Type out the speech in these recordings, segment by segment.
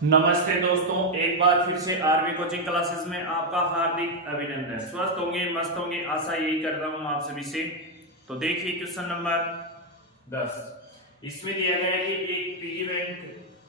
नमस्ते दोस्तों, एक बार फिर से आरवी कोचिंग क्लासेस में आपका हार्दिक अभिनंदन। स्वस्थ होंगे, मस्त होंगे, आशा यही करता हूं आप सभी से। तो देखिए क्वेश्चन नंबर 10। इसमें दिया गया है कि एक पिगी बैंक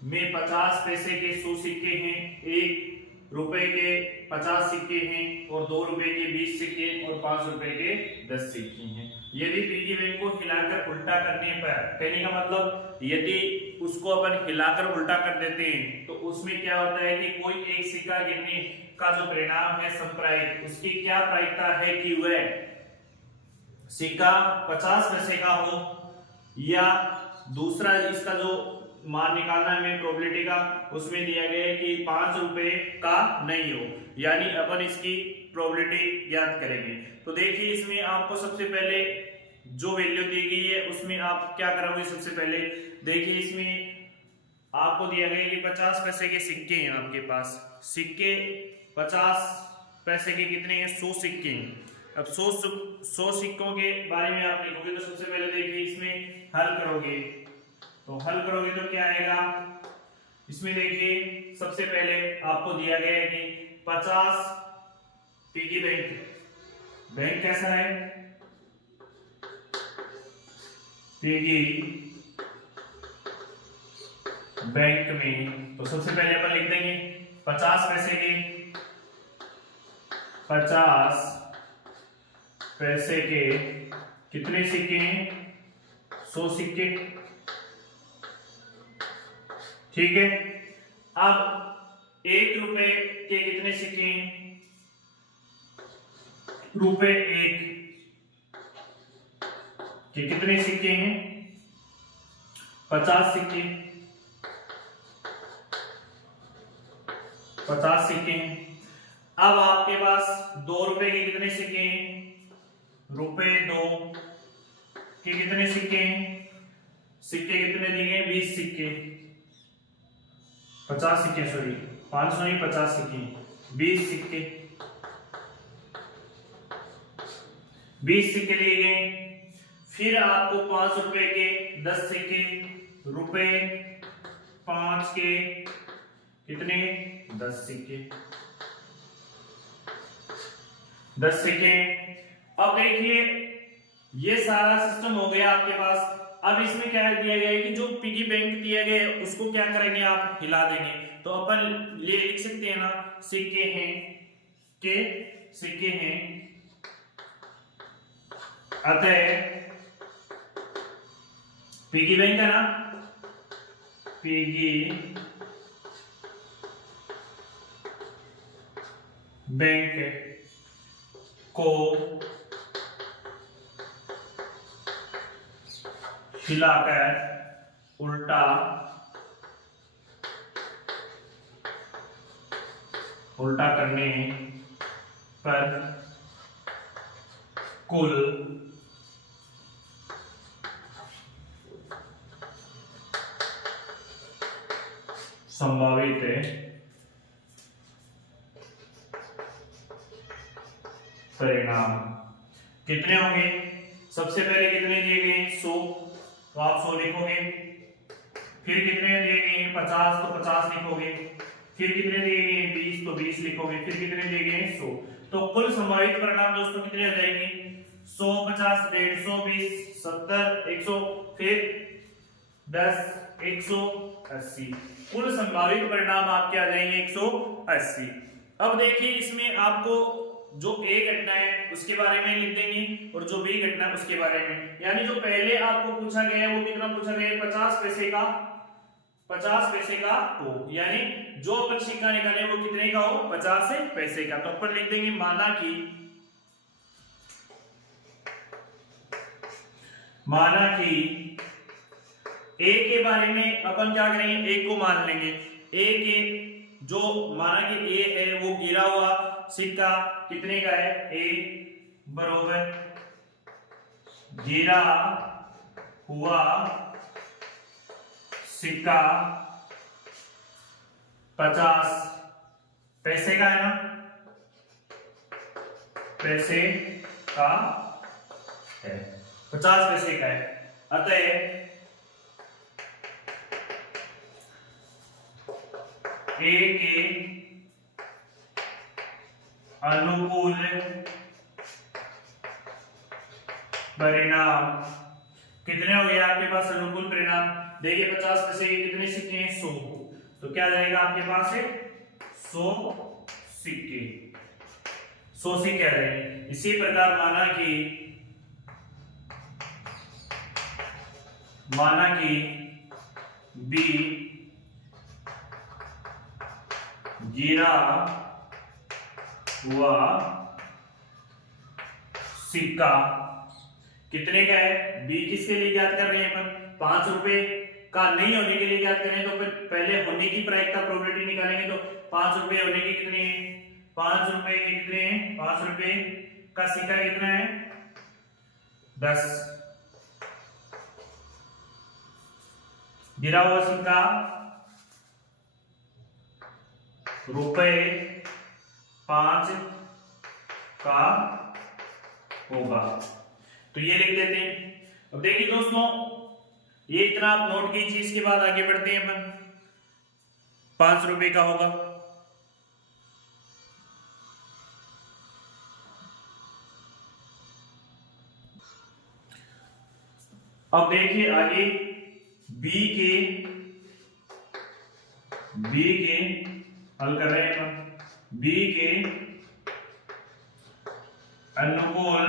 में 50 पैसे के 100 सिक्के हैं, 1 रुपए के 50 सिक्के हैं और 2 रुपए के 20 सिक्के और 5 रुपए के 10 सिक्के हैं। यदि पिगी बैंक को हिलाकर उल्टा करने पर, कहने का मतलब यदि उसको अपन हिलाकर उल्टा कर देते हैं तो उसमें क्या होता है कि कोई एक सिक्का गिरने का जो परिणाम है संप्रायिक, उसकी क्या प्रायिकता है कि वह सिक्का 50 पैसे का हो, या दूसरा इसका जो मान निकालना है हमें प्रोबेबिलिटी का, उसमें दिया गया है कि 5 रुपए का नहीं हो, यानी अपन इसकी प्रोबेबिलिटी ज्ञात करेंगे। तो देखिए इसमें आपको सबसे पहले जो वैल्यू दी गई है उसमें आप क्या करोगे। सबसे पहले देखिए इसमें आपको दिया गया है कि 50 पैसे के सिक्के हैं आपके पास। सिक्के 50 पैसे के कितने हैं? 100 सिक्के हैं। अब 100 सिक्कों के बारे में आप लिखोगे तो सबसे पहले देखिए इसमें हल करोगे, तो हल करोगे तो क्या आएगा। इसमें देखिए सबसे पहले आपको दिया गया है कि 50 पिगी बैंक कैसा है, पिगी बैंक में। तो सबसे पहले अपन लिख देंगे 50 पैसे के 50 पैसे के कितने सिक्के हैं? 100 सिक्के, ठीक है। अब 1 रुपए के कितने सिक्के हैं? रुपए 1 के कितने सिक्के हैं? 50 सिक्के, 50 सिक्के हैं। अब आपके पास 2 रुपए के कितने सिक्के हैं? रुपए 2 के कितने सिक्के हैं? सिक्के कितने दिए? 20 सिक्के, 50 सिक्के, सॉरी 500 नहीं 50 सिक्के, 20 सिक्के, 20 सिक्के लिए गए। फिर आपको 5 रुपए के 10 सिक्के, रुपए 5 के कितने? 10 सिक्के, 10 सिक्के। अब देखिए ये सारा सिस्टम हो गया आपके पास। अब इसमें क्या दिया गया है कि जो पिगी बैंक दिया गया है उसको क्या करेंगे, आप हिला देंगे। तो अपन ये लिख सकते हैं ना, सिक्के हैं के सिक्के हैं, अतः पिगी बैंक है ना, पिगी बैंक को हिलाकर उल्टा करने पर कुल संभावित परिणाम कितने होंगे? सबसे पहले कितने दिए गए? 100, तो आप 100 लिखोगे। फिर कितने दिए गए? 50, तो 50 लिखोगे। फिर कितने दिए गए? 20, तो 20 लिखोगे। फिर कितने दिए गए? 100। तो कुल संभावित परिणाम दोस्तों कितने आ जाएंगे? 100, 50, 150, 20, 70, 100, फिर 10, 180। कुल संभावित परिणाम आपके आ जाएंगे 180। अब देखिए इसमें आपको जो ए घटना है उसके बारे में लिख देंगे और जो बी घटना है उसके बारे में। यानी जो पहले आपको पूछा गया है वो कितना पूछा गया है? 50 पैसे का, 50 पैसे का हो, यानी जो अपन सिक्का निकाले वो कितने का हो? 50 पैसे का। तो अपन लिख देंगे माना कि ए के बारे में अपन क्या करेंगे, ए को मान लेंगे। ए के जो माना कि ए है वो गिरा हुआ सिक्का कितने का है? ए बरोबर गिरा हुआ सिक्का 50 पैसे का है ना, पैसे का है, 50 पैसे का है। अतः ए के अनुकूल परिणाम कितने हो गए आपके पास अनुकूल परिणाम? देखिए 50 में से कितने सिक्के हैं? 100। तो क्या जाएगा आपके पास है 100 सिक्के, 100 सिक्के आ जाएंगे। इसी प्रकार माना कि बी गिरा हुआ सिक्का कितने का है? बी किसके लिए ज्ञात कर रहे हैं अपन? 5 रुपए का नहीं होने के लिए ज्ञात करें तो फिर पहले होने की प्रायिकता प्रोबेबिलिटी निकालेंगे। तो 5 रुपए होने के कितने हैं? 5 रुपए के कितने हैं? 5 रुपए का सिक्का कितना है? 10। गिरा हुआ सिक्का रुपए 5 का होगा। तो ये लिख देते हैं। अब देखिए दोस्तों, ये इतना आप नोट कीजिए। इसके बाद आगे बढ़ते हैं अपन। 5 रुपए का होगा। अब देखिए आगे बी के हल कर रहे हैं अपन। बी के अनुकूल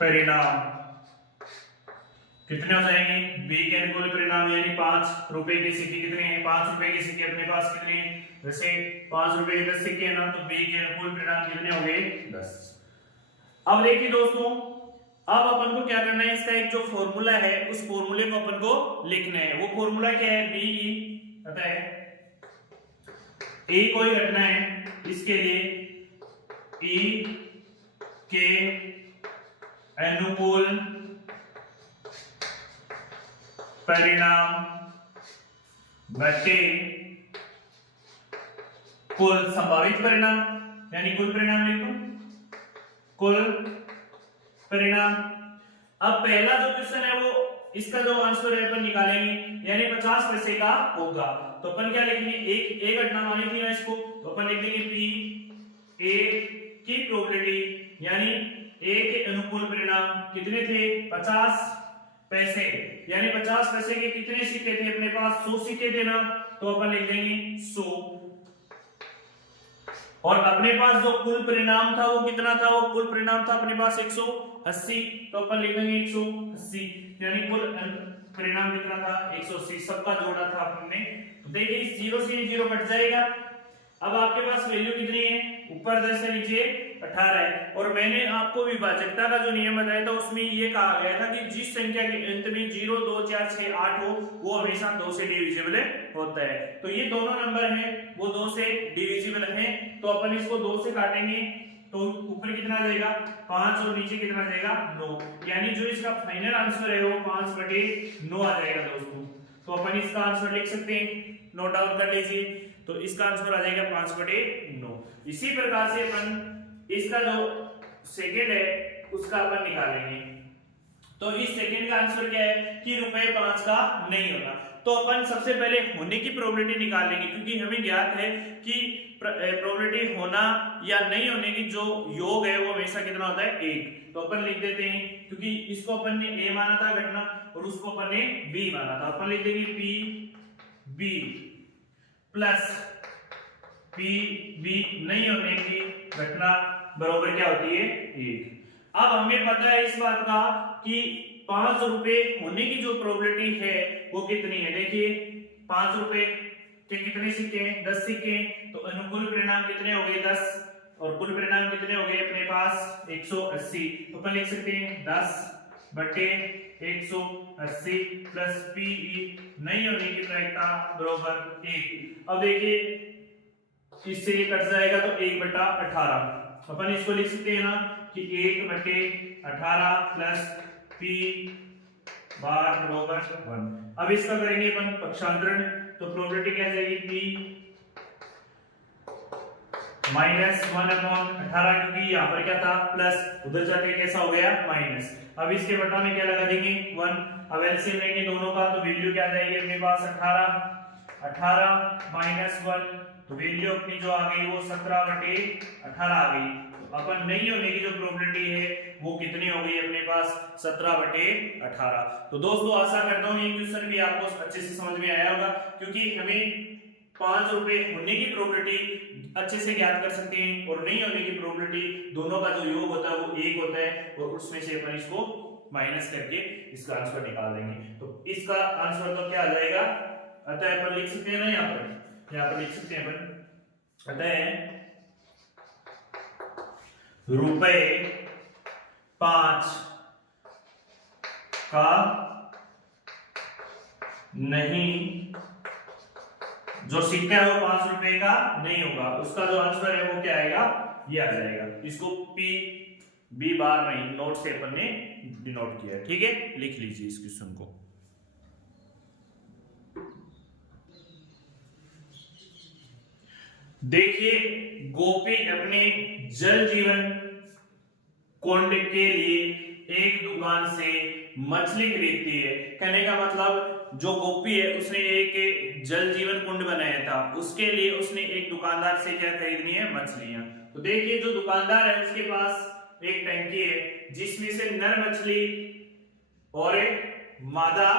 परिणाम कितने हो जाएंगे? बी के अनुकूल परिणाम यानी 5 रुपए के सिक्के कितने हैं? 5 रुपए के सिक्के अपने पास कितने हैं? जैसे 5 रुपए के 10 सिक्के हैं ना, तो बी के अनुकूल परिणाम कितने हो गए? 10। अब देखिए दोस्तों, अब अपन को क्या करना है? इसका एक जो फॉर्मूला है उस फॉर्मूले को अपन को लिखना है। वो फॉर्मूला क्या है? बी ई पता है, ए कोई घटना है, इसके लिए ई के अनुकूल परिणाम बटे कुल संभावित परिणाम, यानी कुल परिणाम लिखो, कुल परिणाम। अब पहला जो क्वेश्चन है वो इसका जो आंसर है अपन निकालेंगे, यानी 50 पैसे का होगा। तो अपन क्या लिखेंगे? एक घटना मानी थी ना इसको, तो अपन लिख देंगे पी ए की प्रोबेबिलिटी, यानी ए के अनुकूल परिणाम कितने थे? 50 पैसे, यानी 50 पैसे के कितने सिक्के थे अपने पास? 100 सिक्के थे ना, तो अपन लिख देंगे 100। और अपने पास जो कुल परिणाम था वो कितना था? वो कुल परिणाम था अपने पास 180, तो अपन लिख देंगे 180, यानी कुल परिणाम कितना था? 180। सबका जोड़ा था हमने। तो देखिए इस 0 से 0 कट जाएगा। अब आपके पास वैल्यू कितनी है? ऊपर 10 से नीचे 18 है। और मैंने आपको विभाजकता का जो नियम बताया था उसमें ये कहा गया था कि जिस संख्या के अंत में 0, 2, 4, 6, 8 हो वो हमेशा 2 से डिविजिबल होता है। तो ये दोनों नंबर हैं वो 2 से डिविजिबल हैं, तो अपन इसको 2 से काटेंगे तो ऊपर कितना जाएगा? 5 और नीचे कितना जाएगा? 9, यानी जो इसका फाइनल आंसर है वो 5/9 आ जाएगा दोस्तों। तो अपन इसका आंसर लिख सकते हैं, नोट डाउन कर लीजिए। तो इसका आंसर आ जाएगा 5/9। इसी प्रकार से अपन इसका जो सेकंड है उसका अपन निकालेंगे। तो इस सेकंड का आंसर क्या है? कि रुपए 5 का नहीं होना। तो अपन सबसे पहले होने की प्रोबेबिलिटी निकाल लेंगे, क्योंकि हमें ज्ञात है कि प्रोबेबिलिटी होना या नहीं होने की जो योग है वो हमेशा कितना होता है? 1। तो अपन लिख देते हैं, क्योंकि इसको अपन ने ए माना था घटना और उसको अपन ने बी माना था। अपन लिख देंगे P B plus P B नहीं होने की घटना बराबर क्या होती है? 1। अब हमें पता है इस बात का कि 5 रुपए होने की जो प्रोबेबिलिटी है वो कितनी है। देखिए 5 रुपए के कितने सिक्के हैं? 10 सिक्के हैं। तो अनुकूल परिणाम कितने हो गए? 10। और कुल परिणाम कितने हो गए अपने पास? 180। तो अपन लिख सकते हैं 10/180 प्लस पीई नहीं होने की प्रायिकता बराबर 1। अब देखिए इससे ये कट जाएगा तो 1/18। अपन इसको लिख सकते हैं ना कि 1/18 प्लस पी बार बराबर 1। अब इसका करेंगे अपन पक्षांतरण, तो प्रोबेबिलिटी क्या जाएगी? पी -1/18, क्योंकि यहाँ पर क्या था? प्लस, उधर जाके कैसा हो गया? माइनस। अब इसके बटा में क्या लगा देंगे? 1। अब एलसीएम लेंगे दोनों का, तो वैल्यू क्या जाएगी अपने पास? 18 18 माइनस 1, तो वैल्यू अपनी जो आ गई वो 17/18 आ गई। तो अपन नहीं होने की जो प्रोबेबिलिटी है वो कितनी हो गई अपने पास, 17/18। तो दोस्तों आशा करता हूँ ये क्वेश्चन भी आपको अच्छे से समझ में आया होगा, क्योंकि हमें 5 रुपए होने की प्रोबेबिलिटी अच्छे से ज्ञात कर सकते हैं और नहीं होने की प्रोबेबिलिटी दोनों का जो योग होता है वो 1 होता है, और उसमें से अपन इसको माइनस करके इसका आंसर निकाल देंगे। तो इसका आंसर तो क्या आ जाएगा, अतः अपन लिख सकते हैं ना, यहाँ पर लिख सकते हैं अपन, अतः रुपए 5 का नहीं, जो सिक्का है वो 5 रुपए का नहीं होगा, उसका जो आंसर है वो क्या आएगा, ये आ जाएगा। इसको पी बी बार नहीं, नोट से अपन ने डिनोट किया, ठीक है, लिख लीजिए इस क्वेश्चन को। देखिए गोपी अपने जल जीवन कुंड के लिए एक दुकान से मछली खरीदती है। कहने का मतलब जो गोपी है उसने एक जल जीवन कुंड बनाया था, उसके लिए उसने एक दुकानदार से क्या खरीदनी है, मछलियां। तो देखिए जो दुकानदार है उसके पास एक टंकी है जिसमें से नर मछली और एक मादा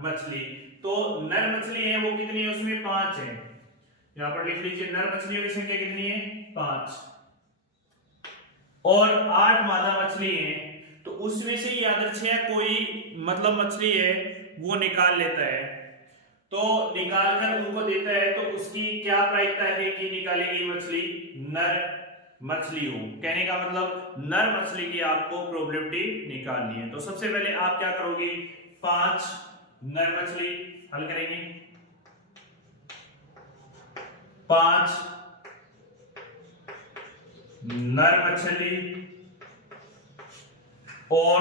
मछली, तो नर मछली है वो कितनी है, उसमें 5 है, यहां पर लिख लीजिए नर मछलियों की संख्या कितनी है, 5, और 8 मादा मछली है। तो उसमें से यादृच्छिक कोई मतलब मछली है वो निकाल लेता है, तो निकाल कर उनको देता है, तो उसकी क्या प्रायिकता है कि निकाली गई मछली नर मछली हो। कहने का मतलब नर मछली की आपको प्रोबेबिलिटी निकालनी है। तो सबसे पहले आप क्या करोगे, 5 नर मछली हल करेंगे, 5 नर मछली और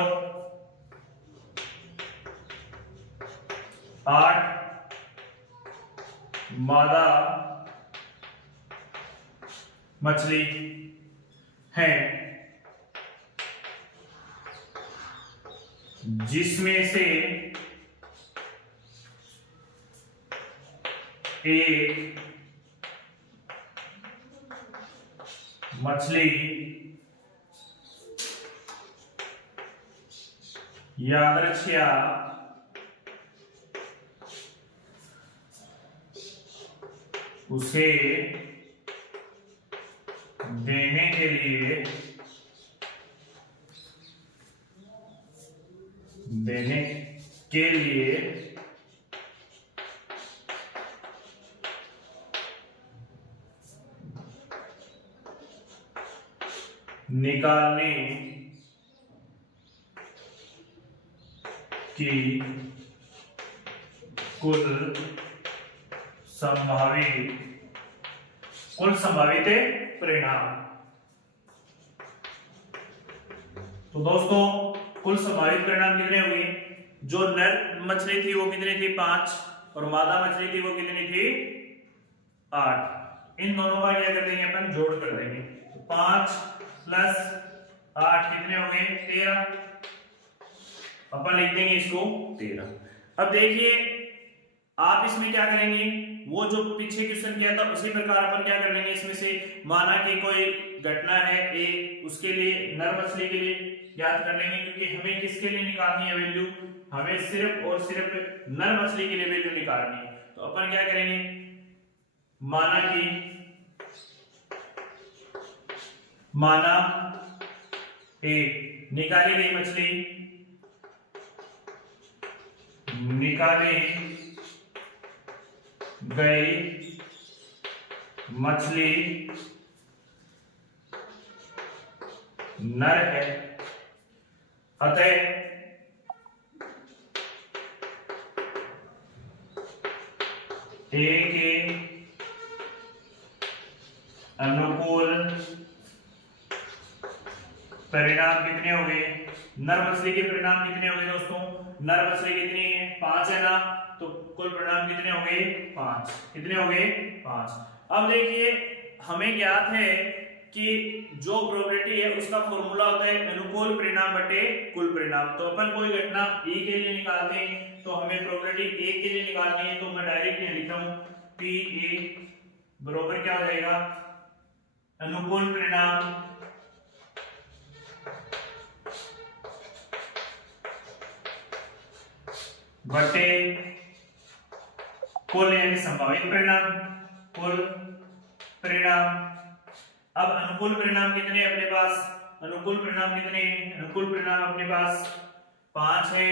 8 मादा मछली है, जिसमें से एक मछली यादृच्छिक उसे देने के लिए निकालने की कुल संभावित परिणाम। तो दोस्तों कुल संभावित परिणाम कितने हुए, जो नर मछली थी वो कितनी थी, 5, और मादा मछली थी वो कितनी थी, 8। इन दोनों का क्या कर देंगे अपन, जोड़ कर देंगे। 5 प्लस 8 कितने हो गए, 13, अपन लिख देंगे इसको 13। अब देखिए आप इसमें क्या करेंगे, वो जो पीछे क्वेश्चन किया था उसी प्रकार अपन क्या कर लेंगे, इसमें से माना कि कोई घटना है ए, उसके लिए नर मछली के लिए याद कर लेंगे, क्योंकि हमें किसके लिए निकालनी है वैल्यू, हमें सिर्फ और सिर्फ नर मछली के लिए वैल्यू निकालनी है। तो अपन क्या करेंगे, माना ए निकाली गई मछली नर है, अतः ए के अनुकूल परिणाम कितने हो गए, नर मछली के परिणाम कितने हो गए दोस्तों, नर मछली कितनी है, 5 है ना, तो कुल परिणाम कितने हो गए, 5। कितने हो गए, 5। अब देखिए हमें ज्ञात है कि जो प्रोबेबिलिटी है उसका फॉर्मूला होता है अनुकूल परिणाम बटे कुल परिणाम। तो अपन कोई घटना ए के लिए निकालते हैं तो हमें प्रोबेबिलिटी ए के लिए निकालनी है, तो मैं डायरेक्ट यहां लिखता हूं पी ए बरोबर क्या हो जाएगा, अनुकूल परिणाम बटे कुल यानी संभावित परिणाम, कुल परिणाम। अब अनुकूल परिणाम कितने अपने पास, अनुकूल परिणाम कितने हैं, अनुकूल परिणाम अपने पास 5 है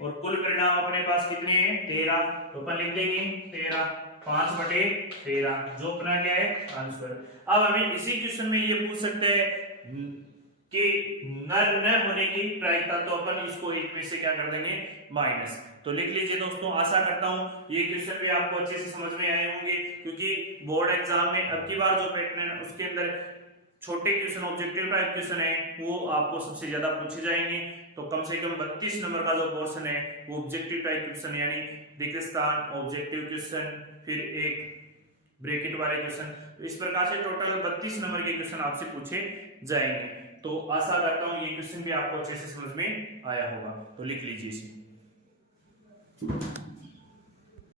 और कुल परिणाम अपने पास कितने हैं 13, तो अपन लिख देंगे 13, 5 बटे 13 जो अपना क्या है आंसर। अब हमें इसी क्वेश्चन में ये पूछ सकते हैं कि नल न होने की प्रायिकता, तो अपन इसको एक में से क्या कर देंगे माइनस। तो लिख लीजिए दोस्तों, आशा करता हूं ये क्वेश्चन भी आपको अच्छे से समझ में आए होंगे, क्योंकि बोर्ड एग्जाम में अब की बार जो पैटर्न है उसके अंदर छोटे क्वेश्चन ऑब्जेक्टिव टाइप क्वेश्चन है वो आपको सबसे ज्यादा पूछे जाएंगे। तो कम से कम 32 नंबर का जो पोर्शन है वो ऑब्जेक्टिव टाइप क्वेश्चन यानी रिक्त स्थान ऑब्जेक्टिव क्वेश्चन, फिर एक ब्रैकेट वाले क्वेश्चन, तो इस प्रकार से टोटल 32 नंबर के क्वेश्चन आपसे पूछे जाएंगे। तो आशा करता हूं ये क्वेश्चन भी आपको अच्छे से समझ में आया होगा। तो लिख लीजिए इसे।